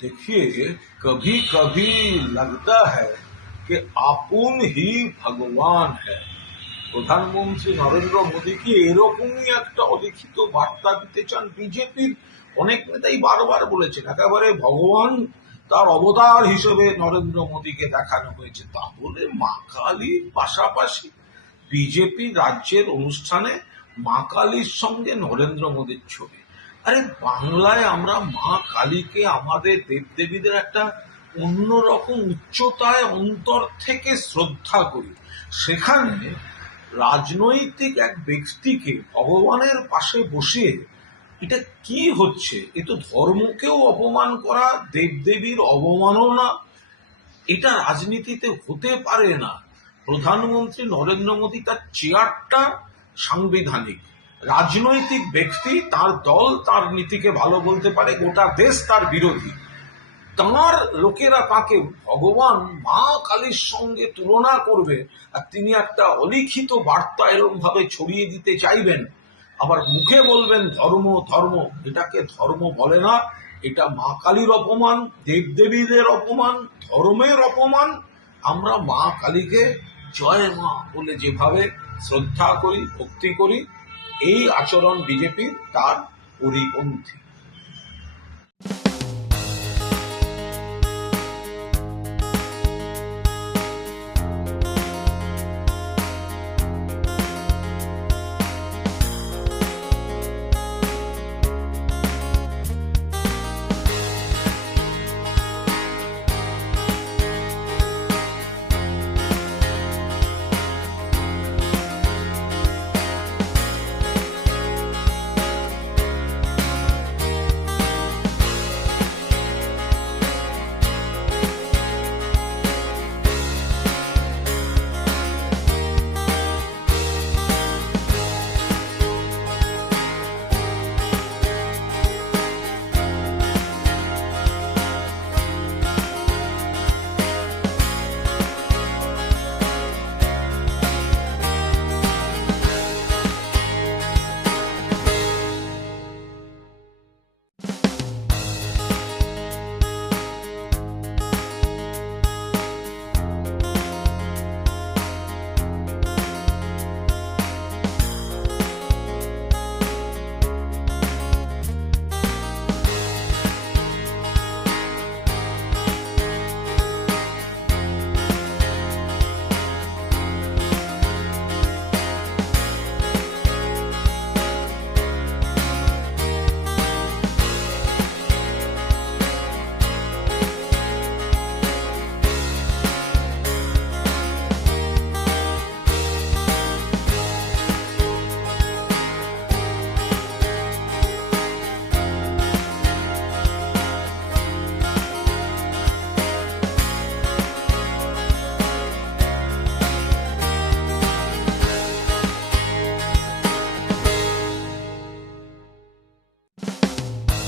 देखिए कभी कभी लगता है कि আপন ही ভগবান है প্রধানমন্ত্রী নরেন্দ্র মোদী কি এরকমই একটা অলিখিত বার্তা দিতে চান বিজেপির অনেক নেতাই বারবার বলেছেন একেবারে ভগবান তার অবতার হিসেবে নরেন্দ্র মোদীকে দেখানো হয়েছে তাহলে মা কালীর পাশাপাশি বিজেপি রাজ্যের অনুষ্ঠানে মা কালীর সঙ্গে নরেন্দ্র মোদীর ছবি আরে বাংলায় আমরা মা কালীকে আমাদের দেবদেবীদের একটা অন্যরকম উচ্চতায় অন্তর থেকে শ্রদ্ধা করি। সেখানে রাজনৈতিক এক ব্যক্তিকে ভগবানের পাশে বসিয়ে এটা কি হচ্ছে? এ তো ধর্মকেও অপমান করা, দেবদেবীর অবমাননা এটা রাজনীতিতে হতে পারে না। প্রধানমন্ত্রী নরেন্দ্র মোদী তার চেয়ারটা সাংবিধানিক। রাজনৈতিক ব্যক্তি তার দল তার নীতিকে ভালো বলতে পারে, গোটা দেশ তার বিরোধী। তাঁর লোকেরা তাকে ভগবান মা কালীর সঙ্গে তুলনা করবে আর তিনি একটা অলিখিত বার্তা এরকম ভাবে ছড়িয়ে দিতে চাইবেন। আবার মুখে বলবেন, ধর্ম ধর্ম। এটাকে ধর্ম বলে না, এটা মা কালীর অপমান, দেবদেবীদের অপমান, ধর্মের অপমান। আমরা মা কালীকে জয় মা বলে যেভাবে শ্রদ্ধা করি, ভক্তি করি এই আচরণ বিজেপির তার পরিপন্থী।